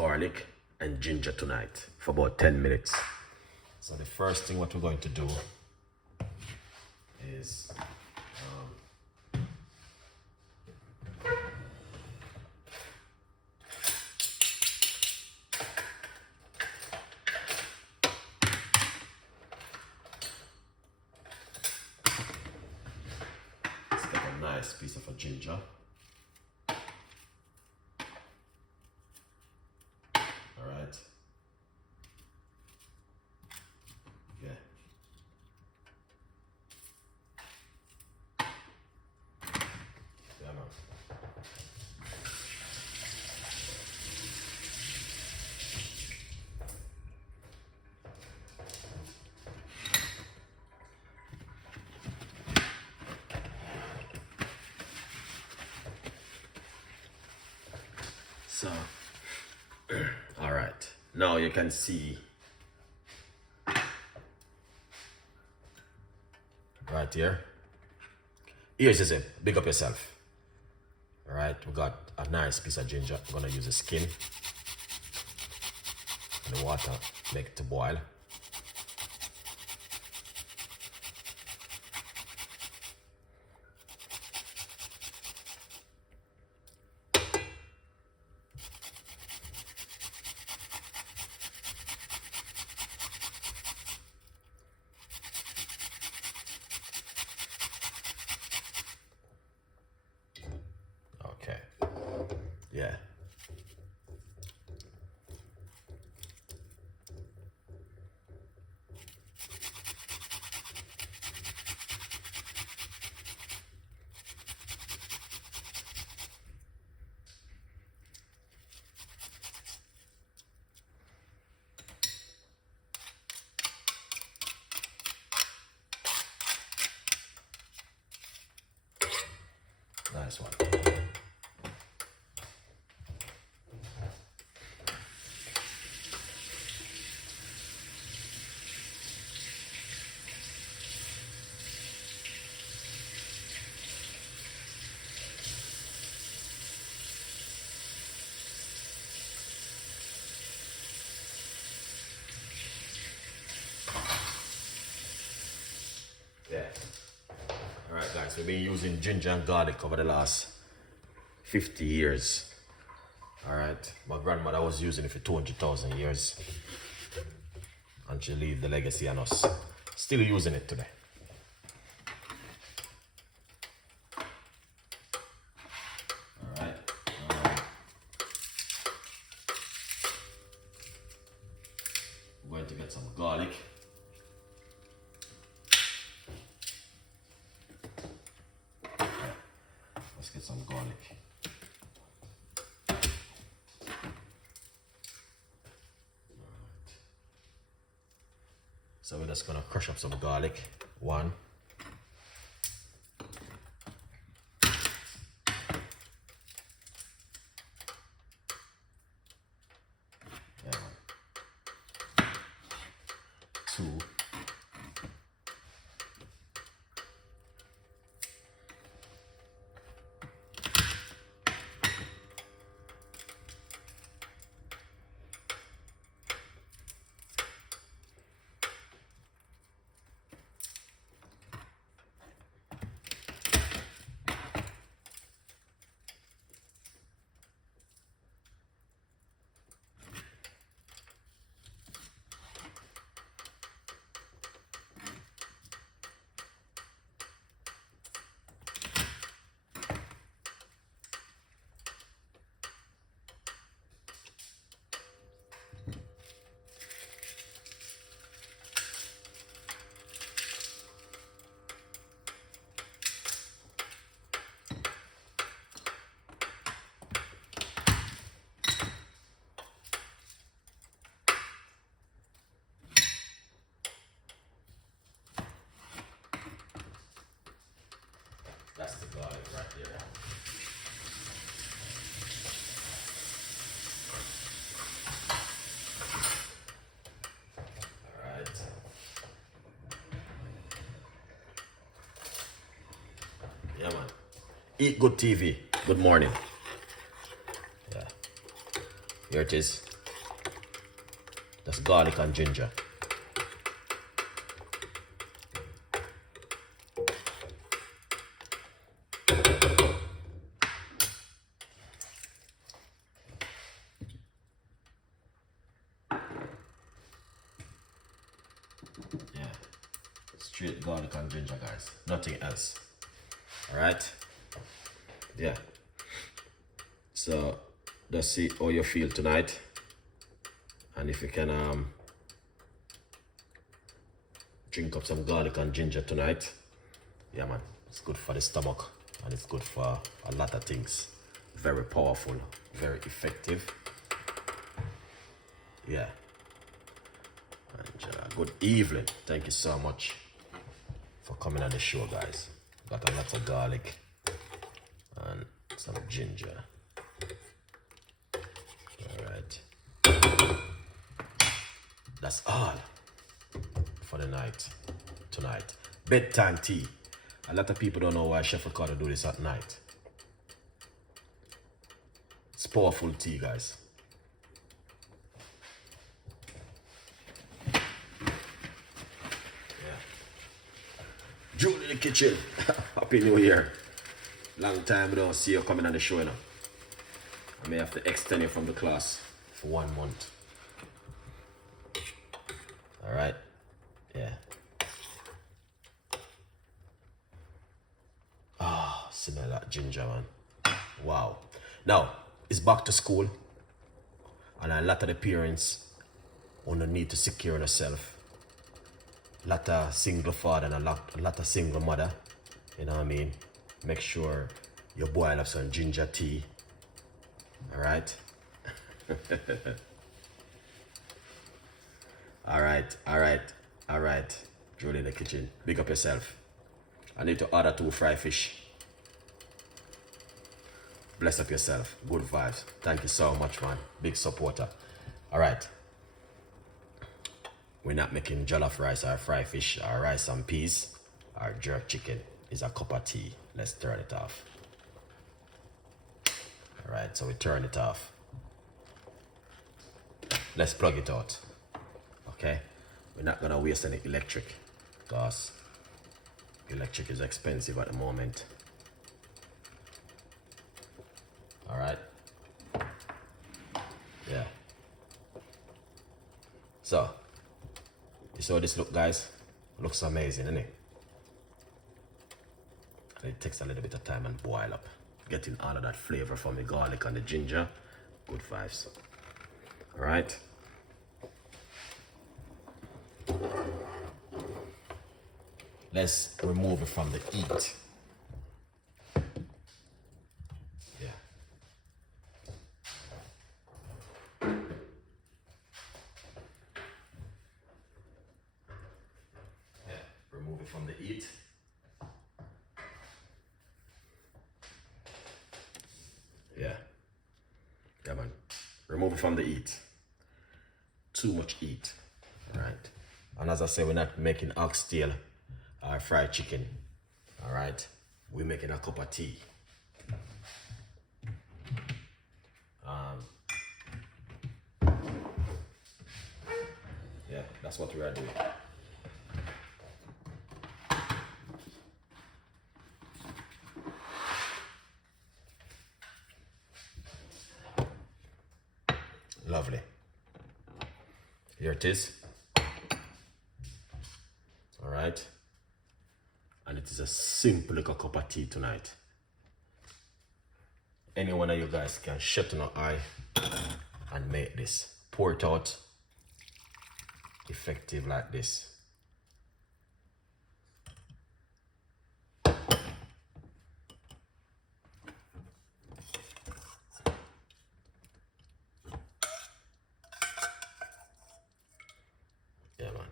garlic and ginger tonight for about 10 minutes. So the first thing what we're going to do is let's get a nice piece of a ginger. Alright. Yeah. Yeah, man. So, all right. Now you can see right here. Here's is it. Big up yourself. All right. We got a nice piece of ginger. I'm gonna use the skin and the water, make it to boil. Okay. Yeah. Nice one. Yeah. All right, guys. We've been using ginger and garlic over the last 50 years. All right. My grandmother was using it for 200,000 years. And she leave the legacy on us. Still using it today. All right. I'm going to get some garlic. Let's get some garlic. Alright. So we're just gonna crush up some garlic. One. Yeah. Two. That's the garlic right there. All right. Yeah, man. Eat good TV. Good morning. Yeah. Here it is. That's garlic and ginger. Yeah, straight garlic and ginger, guys. Nothing else. All right. Yeah. So let's see how you feel tonight, and if you can drink up some garlic and ginger tonight. Yeah, man, it's good for the stomach and it's good for a lot of things. Very powerful, very effective. Yeah. And good evening. Thank you so much for coming on the show, guys. Got a lot of garlic and some ginger. All right. That's all for the night tonight. Bedtime tea. A lot of people don't know why Chef Ricardo do this at night. It's powerful tea, guys. Yeah. June in the kitchen. Happy New Year. Long time we don't see you coming on the show now. I may have to extend you from the class for 1 month. All right. Yeah. Ah, smell that ginger, man. Wow. Now, it's back to school. And a lot of the parents want to need to secure themselves. A lot of single father and a lot of single mother. You know what I mean? Make sure you boil up some ginger tea. All right? All right. Julie in the kitchen. Big up yourself. I need to order 2 fried fish. Bless up yourself. Good vibes. Thank you so much, man. Big supporter. All right. We're not making jollof rice or fried fish or rice and peas or jerk chicken. It's a cup of tea. Let's turn it off. All right, so we turn it off. Let's plug it out. Okay? We're not gonna waste any electric because electric is expensive at the moment. All right. Yeah. So, you saw this look, guys? Looks amazing, isn't it? And it takes a little bit of time and boil up. Getting all of that flavor from the garlic and the ginger. Good vibes. All right. Let's remove it from the heat. Yeah. Yeah, remove it from the heat. Yeah. Yeah, man. Remove it from the heat. Too much heat. All right. And as I say, we're not making oxtail or fried chicken. All right. We're making a cup of tea. Yeah, that's what we are doing. Lovely. Here it is. All right. And it is a simple little cup of tea tonight. Any one of you guys can shut an eye and make this. Pour it out. Effective like this. Yeah, man.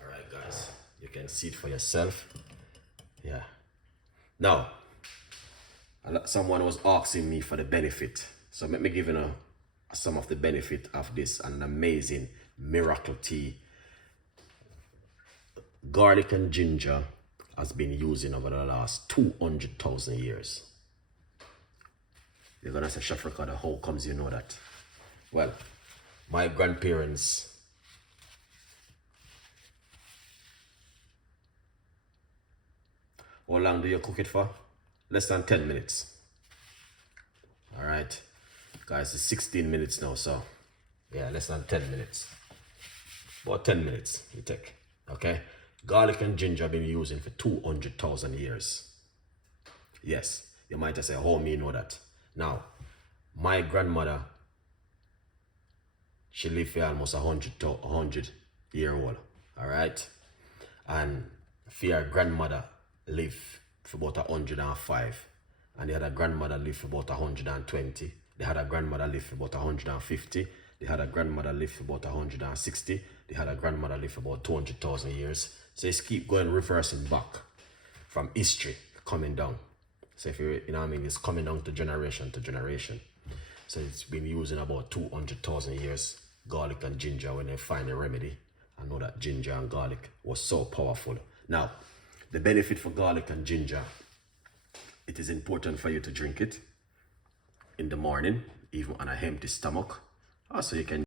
All right, guys. You can see it for yourself. Yeah. Now, someone was asking me for the benefit. So let me give you some of the benefit of this, an amazing miracle tea. Garlic and ginger has been used over the last 200,000 years. You're gonna say, Chef Ricardo, how comes you know that? Well, my grandparents how long do you cook it for? Less than 10 minutes. All right, guys, it's 16 minutes now, so yeah, less than 10 minutes. About 10 minutes you take, okay? Garlic and ginger have been using for 200,000 years. Yes, you might just say, how me know that? Now, my grandmother, she lived for almost 100 year old, all right? And for your grandmother lived for about 105. And they had a grandmother live for about 120. They had a grandmother live for about 150. They had a grandmother live for about 160. They had a grandmother live for about 200,000 years. So it's keep going reversing back from history coming down. So if you know what I mean, it's coming down to generation to generation. So it's been using about 200,000 years, garlic and ginger, when they find a remedy. I know that ginger and garlic was so powerful. Now, the benefit for garlic and ginger, it is important for you to drink it in the morning, even on an empty stomach. Also, you can